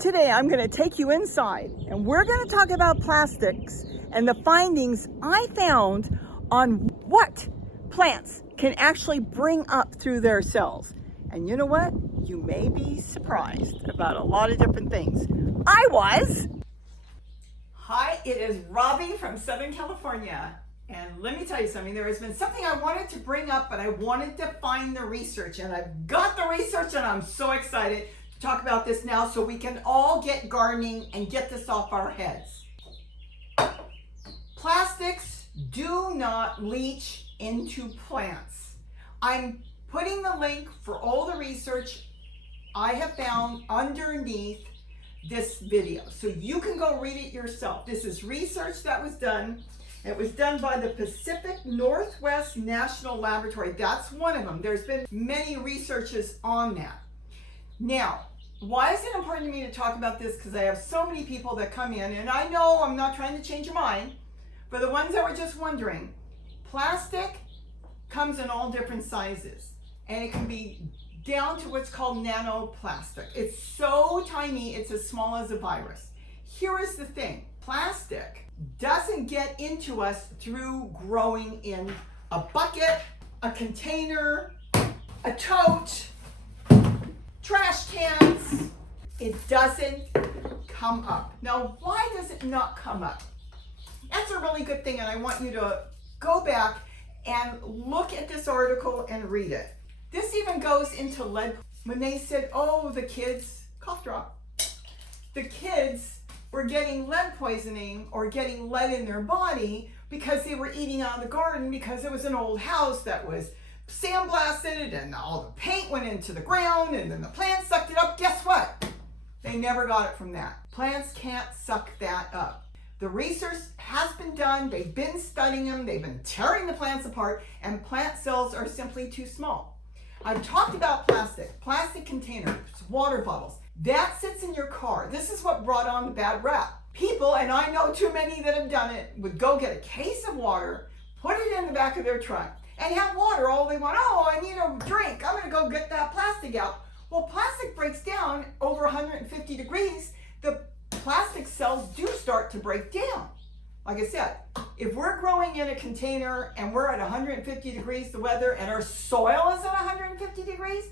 Today I'm going to take you inside and we're going to talk about plastics and the findings I found on what plants can actually bring up through their cells. And you know what? You may be surprised about a lot of different things. I was. Hi, it is Robbie from Southern California. And let me tell you something, there has been something I wanted to bring up, but I wanted to find the research, and I've got the research, and I'm so excited to talk about this now so we can all get gardening and get this off our heads. Plastics do not leach into plants. I'm putting the link for all the research I have found underneath this video, so you can go read it yourself. This is research that was done. It was done by the Pacific Northwest National Laboratory. That's one of them. There's been many researches on that. Now, why is it important to me to talk about this? Because I have so many people that come in, and I know I'm not trying to change your mind. For the ones that were just wondering, plastic comes in all different sizes, and it can be down to what's called nanoplastic. It's so tiny, it's as small as a virus. Here is the thing, plastic doesn't get into us through growing in a bucket, a container, a tote, trash cans. It doesn't come up. Now, why does it not come up? That's a really good thing, and I want you to go back and look at this article and read it. This even goes into lead. When they said, oh, the kids, cough drop, the kids were getting lead poisoning or getting lead in their body because they were eating out of the garden because it was an old house that was sandblasted and all the paint went into the ground and then the plants sucked it up. Guess what? They never got it from that. Plants can't suck that up. The research has been done. They've been studying them. They've been tearing the plants apart, and plant cells are simply too small. I've talked about plastic containers, water bottles. That sits in your car. This is what brought on the bad rap. People, and I know too many that have done it, would go get a case of water, put it in the back of their truck, and have water all they want. Oh, I need a drink. I'm going to go get that plastic out. Well, plastic breaks down over 150 degrees. The plastic cells do start to break down. Like I said, if we're growing in a container and we're at 150 degrees, the weather, and our soil is at 150 degrees,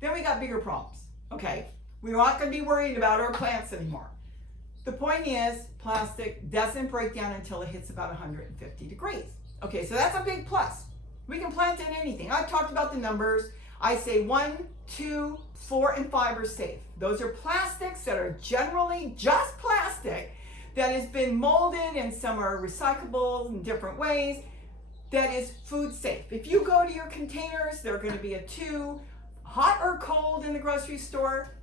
then we got bigger problems, okay? We're not going to be worried about our plants anymore. The point is, plastic doesn't break down until it hits about 150 degrees. Okay, so that's a big plus. We can plant in anything. I've talked about the numbers. I say 1, 2, 4, and 5 are safe. Those are plastics that are generally just plastic that has been molded, and some are recyclable in different ways. That is food safe. If you go to your containers, they're going to be a 2, hot or cold in the grocery store,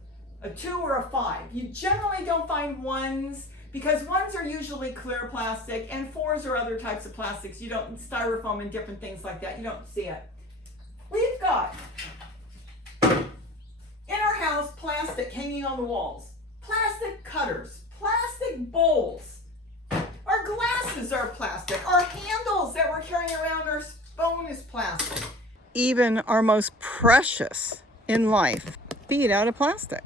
a 2 or a 5. You generally don't find 1s because 1s are usually clear plastic and 4s are other types of plastics. You don't, styrofoam and different things like that. You don't see it. We've got in our house plastic hanging on the walls, plastic cutters, plastic bowls. Our glasses are plastic. Our handles that we're carrying around our phone is plastic. Even our most precious in life, feed out of plastic.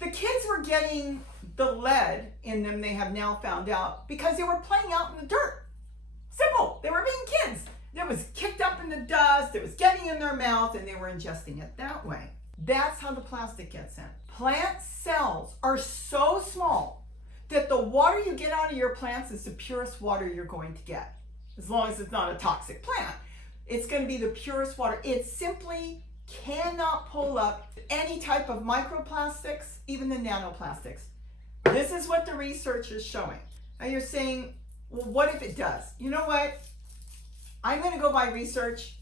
The kids were getting the lead in them, they have now found out, because they were playing out in the dirt. Simple. They were being kids. It was kicked up in the dust, it was getting in their mouth, and they were ingesting it that way. That's how the plastic gets in. Plant cells are so small that the water you get out of your plants is the purest water you're going to get. As long as it's not a toxic plant, it's going to be the purest water. It simply cannot pull up any type of microplastics, even the nanoplastics. This is what the research is showing. Now you're saying, well, what if it does? You know what? I'm going to go by research.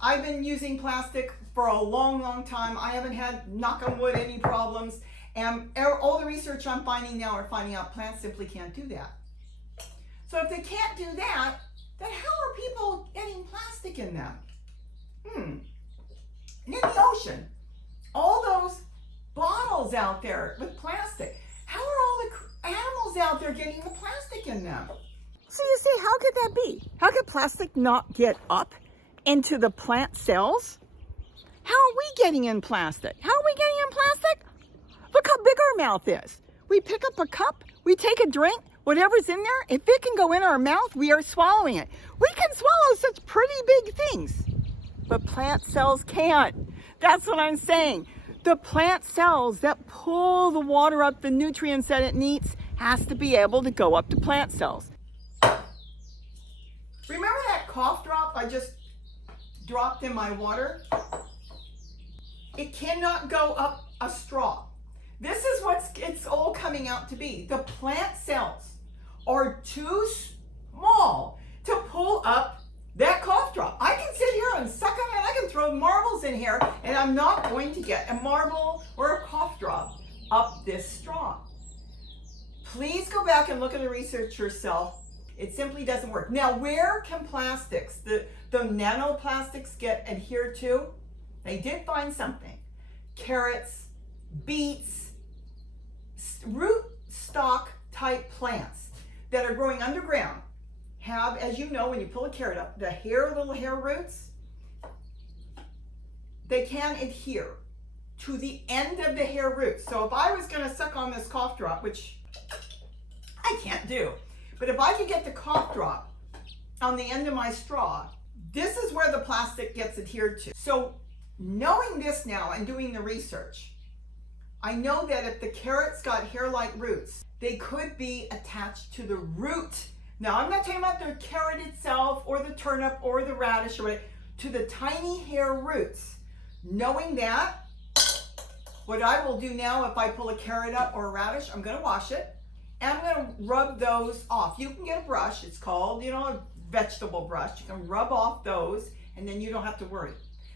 I've been using plastic for a long, long time. I haven't had, knock on wood, any problems. And all the research I'm finding now are finding out plants simply can't do that. So if they can't do that, then how are people getting plastic in them? And in the ocean, all those bottles out there with plastic, how are all the animals out there getting the plastic in them? So you see, how could that be? How could plastic not get up into the plant cells? How are we getting in plastic? How are we getting in plastic? Look how big our mouth is. We pick up a cup, we take a drink, whatever's in there, if it can go in our mouth, we are swallowing it. We can swallow such pretty big things, but plant cells can't. That's what I'm saying. The plant cells that pull the water up, the nutrients that it needs, has to be able to go up to plant cells. Remember that cough drop I just dropped in my water? It cannot go up a straw. This is what it's all coming out to be. The plant cells are too small to pull up that cough drop. I can sit here and suck on it. I can throw marbles in here, and I'm not going to get a marble or a cough drop up this straw. Please go back and look at the research yourself. It simply doesn't work. Now, where can plastics, the nanoplastics, get adhered to? They did find something. Carrots, beets, root stock type plants that are growing underground have, as you know, when you pull a carrot up, the little hair roots, they can adhere to the end of the hair roots. So if I was going to suck on this cough drop, which I can't do, but if I could get the cough drop on the end of my straw, this is where the plastic gets adhered to. So knowing this now and doing the research, I know that if the carrots got hair-like roots, they could be attached to the root. Now, I'm not talking about the carrot itself or the turnip or the radish or whatever, to the tiny hair roots. Knowing that, what I will do now, if I pull a carrot up or a radish, I'm going to wash it and I'm going to rub those off. You can get a brush. It's called, a vegetable brush. You can rub off those and then you don't have to worry.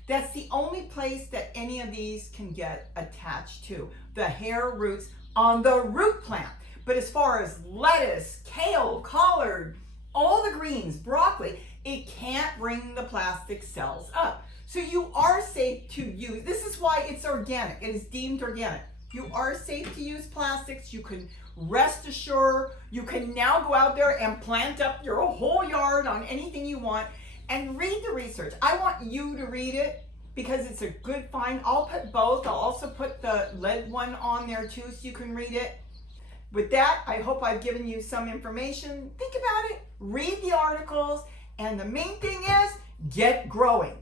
That's the only place that any of these can get attached to, the hair roots on the root plant. But as far as lettuce, kale, collard, all the greens, broccoli, it can't bring the plastic cells up. So you are safe to use. This is why it's organic. It is deemed organic. You are safe to use plastics. You can rest assured. You can now go out there and plant up your whole yard on anything you want. And read the research. I want you to read it because it's a good find. I'll put both. I'll also put the lead one on there too so you can read it. With that, I hope I've given you some information. Think about it. Read the articles. And the main thing is, get growing.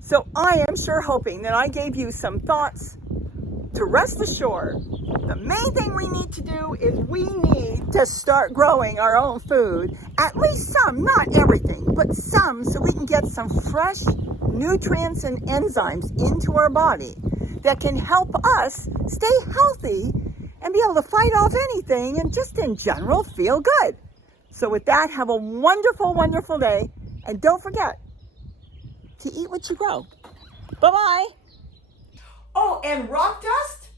So I am sure hoping that I gave you some thoughts to rest assured. The main thing we need to do is we need to start growing our own food, at least some, not everything, but some, so we can get some fresh nutrients and enzymes into our body that can help us stay healthy and be able to fight off anything and just in general feel good. So with that, have a wonderful, wonderful day, and don't forget to eat what you grow. Bye-bye. Oh, and rock dust?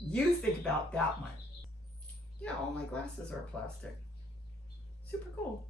You think about that one. Yeah, all my glasses are plastic. Super cool.